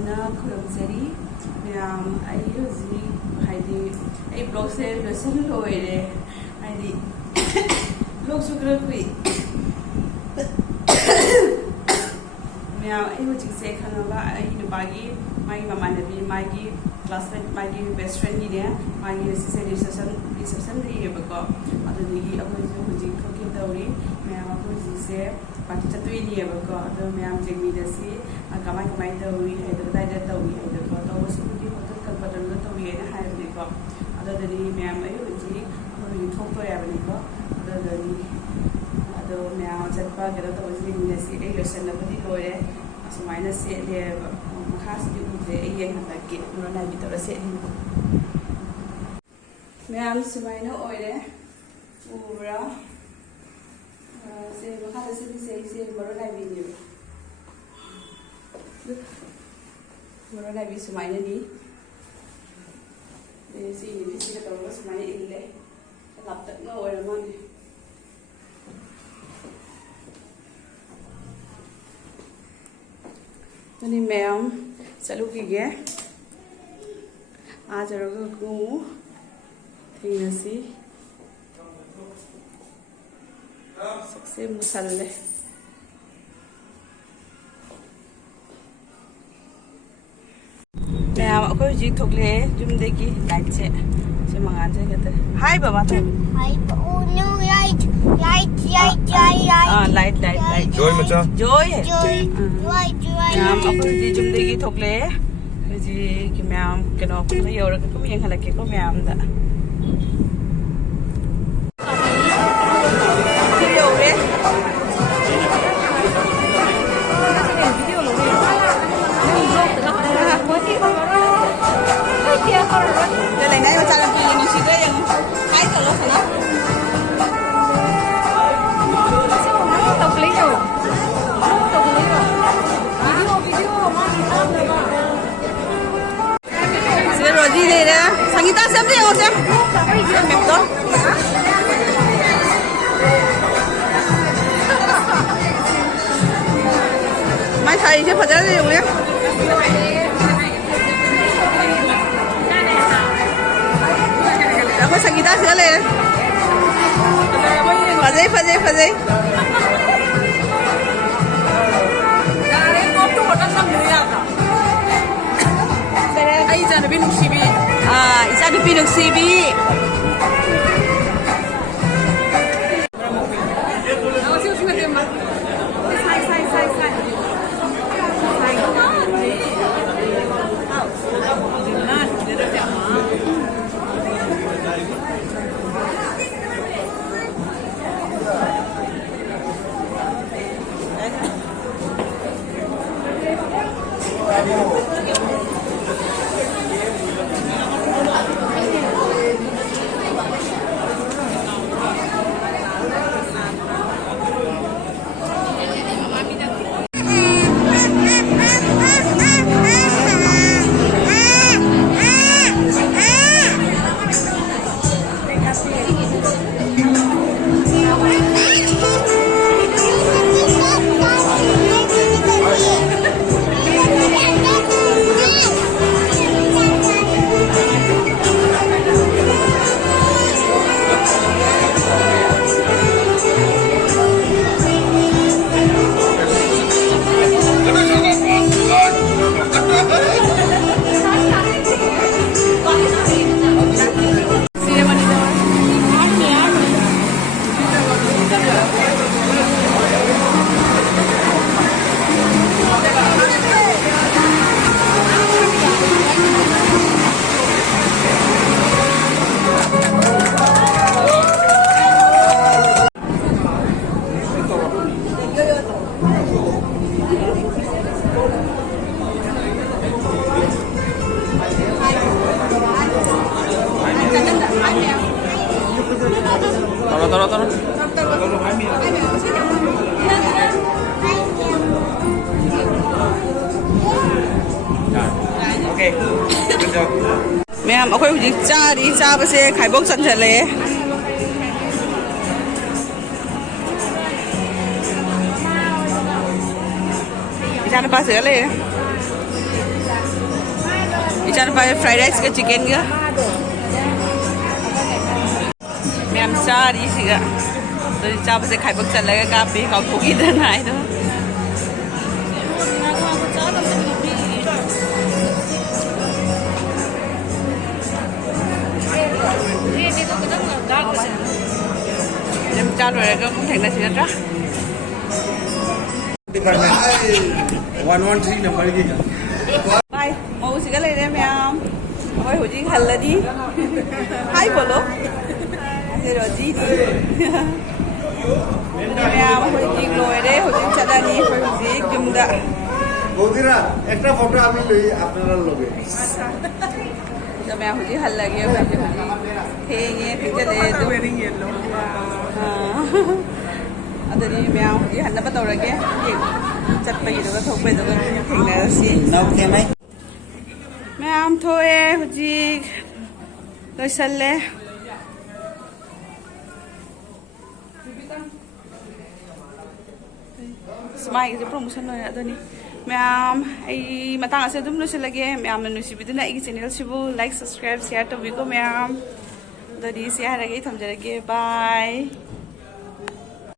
ꯌꯥꯝꯅ ꯈꯨꯔꯨꯝꯖꯔꯤ ꯃꯌꯥꯝ ꯑꯩ ꯍꯧꯖꯤꯛ ꯍꯥꯏꯗꯤ ꯑꯩ ꯕ꯭ꯂꯣꯒꯁꯦ ꯂꯣꯏꯁꯤꯟ ꯂꯣꯏꯔꯦ ꯍꯥꯏꯗꯤ ꯕ꯭ꯂꯣꯒꯁꯨ ꯈꯔ ꯀꯨꯏ ꯃꯌꯥꯝ ꯑꯩ ꯍꯧꯖꯤꯛꯁꯦ ꯈꯪꯉꯕ ꯑꯩ ꯅꯨꯄꯥꯒꯤ ꯃꯥꯒꯤ ꯃꯃꯥꯟꯅꯕꯤ ꯃꯥꯒꯤ ꯀ꯭ꯂꯥꯁꯃꯦꯠ ꯃꯥꯒꯤ ꯕꯦꯁ ꯐ꯭ꯔꯦꯟꯒꯤꯅꯦ ꯃꯥꯒꯤ ꯉꯁꯤꯁꯦ ꯔꯤꯁꯦꯞꯁꯟ ꯂꯩꯌꯦꯕꯀꯣ ꯑꯗꯨꯗꯒꯤ ꯑꯩꯈꯣꯏꯁꯦ ꯍꯧꯖꯤꯛ ꯊꯣꯛꯀꯦ ꯇꯧꯔꯤ ꯃꯌꯥꯝ ꯑꯩꯈꯣꯏ ꯍꯧꯖꯤꯛꯁꯦ ꯄꯥꯔꯇꯤ ꯆꯠꯇꯣꯏꯅꯦꯕꯀꯣ ꯑꯗꯣ ꯃꯌꯥꯝ ꯌꯦꯡꯃꯤꯟꯅꯁꯤ ꯀꯃꯥꯏ ꯇꯧꯏ ꯍꯥꯏꯗꯣ ꯀꯗꯥꯏꯗ ꯇꯧꯏ ꯍꯥꯏꯗꯣꯀꯣ ꯇꯧꯕꯁꯤꯕꯨꯗꯤ ꯍꯣꯇꯦꯜ ꯀꯜꯄꯇꯔꯨꯗ ꯇꯧꯏꯅ ꯍꯥꯏꯕꯅꯤꯀꯣ ꯑꯗꯨꯗꯗꯤ ꯃꯌꯥꯝ ꯑꯩ ꯍꯧꯖꯤꯛ ꯊꯣꯛꯇꯣꯔꯦ ꯍꯥꯏꯕꯅꯤꯀꯣ ꯑꯗꯨꯗꯗꯤ ꯑꯗꯣ ꯃꯌꯥꯝ ꯆꯠꯄ ꯀꯩꯅꯣ ꯇꯧꯕꯁꯤ ꯌꯦꯡꯃꯤꯟꯅꯁꯤ ꯑꯩ ꯂꯣꯏꯁꯤꯟꯅꯕꯗꯤ ꯂꯣꯏꯔꯦ ꯑꯁꯨꯃꯥꯏꯅ ꯁꯦꯠꯂꯦꯕ ꯃꯈꯥꯁꯤꯗꯤ ꯎꯗ꯭ꯔꯦ ꯑꯩ ꯌꯦꯡꯍꯜꯂꯛꯀꯦ ꯃꯔꯣꯟ ꯅꯥꯏꯕꯤ ꯇꯧꯔ ꯁꯦꯠꯂꯤꯕ ꯃꯌꯥꯝ ꯁꯨꯃꯥꯏꯅ ꯑꯣꯏꯔꯦ ꯎꯕ꯭ꯔꯥ ꯁꯦ ꯃꯈꯥꯗ ꯁꯦꯠꯂꯤꯁꯦ ꯑꯩꯁꯦ ꯃꯔꯣꯟ ꯅꯥꯏꯕꯤꯅꯦꯕ ꯃꯔꯣꯟ ꯅꯥꯏꯕꯤ ꯁꯨꯃꯥꯏꯅꯅꯤ ꯁꯤ ꯅꯨꯄꯤꯁꯤꯒ ꯇꯧꯔꯒ ꯁꯨꯃꯥꯏꯅ ꯏꯜꯂꯦ ꯂꯥꯞꯇꯛꯅ ꯑꯣꯏꯔ ꯃꯥꯜꯂꯦ ꯑꯗꯨꯗꯤ ꯃꯌꯥꯝ ꯆꯠꯂꯨꯈꯤꯒꯦ ꯖꯔꯒ ꯑꯃꯨꯛ ꯊꯦꯡꯅꯁꯤ ꯁꯛꯁꯦ ꯃꯨꯁꯜꯂꯦ ꯃꯌꯥꯝ ꯑꯩꯈꯣꯏ ꯍꯧꯖꯤꯛ ꯊꯣꯛꯂꯛꯑꯦ ꯌꯨꯝꯗꯒꯤ ꯂꯥꯏꯠꯁꯦ ꯁꯤ ꯃꯉꯥꯟꯁꯦ ꯈꯛꯇ ꯍꯥꯏ ꯕꯕꯥ ꯂꯥꯏꯠ Joy macha. Joy. ꯃꯌꯥꯝ ꯑꯩꯈꯣꯏ ꯍꯧꯖꯤꯛ ꯌꯨꯝꯗꯒꯤ ꯊꯣꯛꯂꯛꯑꯦ ꯍꯧꯖꯤꯛ ꯃꯌꯥꯝ ꯀꯩꯅꯣ ꯌꯧꯔꯒ ꯑꯗꯨꯝ ꯌꯦꯡꯍꯜꯂꯛꯀꯦꯀꯣ ꯃꯌꯥꯝꯗ ꯌꯧꯔꯦ ꯂꯩꯅꯥꯏ ꯃꯆꯥꯅꯨꯄꯤ ꯅꯨꯡꯁꯤꯗ ꯌꯦꯡꯉꯨ ꯍꯥꯏ ꯇꯧꯔꯣ ꯁꯅꯥ sini Roji deh ya. Sangita siap deh oh siap. Betul. Mai thầy siapa jalan deh ya. Aku Sangita siap deh. Fajai. Isa ada pinuk sibi. Taruh. Okay. Good job. Ma'am, ako yung cari sa base kaibok san chale. Isa na pa sila eh. Fried rice का chicken का ma'am चारी सिगा तो चाप से खाइबक चलगा कापे काउथोगी दना आइदो ma'am चार लगा कुछ थैंक ना सिगा डिपार्टमेंट 113 नंबर की बाय मऊ सिगा ले रे मैम ओए हो जी हल्लदी हाय बोलो ऐसे रोजी मैम हो जी लोरे हो जी चलानी हो जी जुमदा বৌদিরা একটা ফটো আমি লই আপনারা লগে तो मैं हो जी हल लगे हो जी थे ये चले तो वेयरिंग येलो अदरी मैं हो जी हन्ना बतौरगे ये चटपगिदुगा थोकबेदुगा थेंगनारसी नौके मै मैम थोए हो जी लोइसल्ले स्माइल से प्रमोशन हो अदनी मैम आई मतंग से तुम लोइसल्लगे मैम नुसिबिदुना आई चैनल सिबु लाइक सब्सक्राइब शेयर तौबिको मैम ददी से हारगे थमजरगे बाय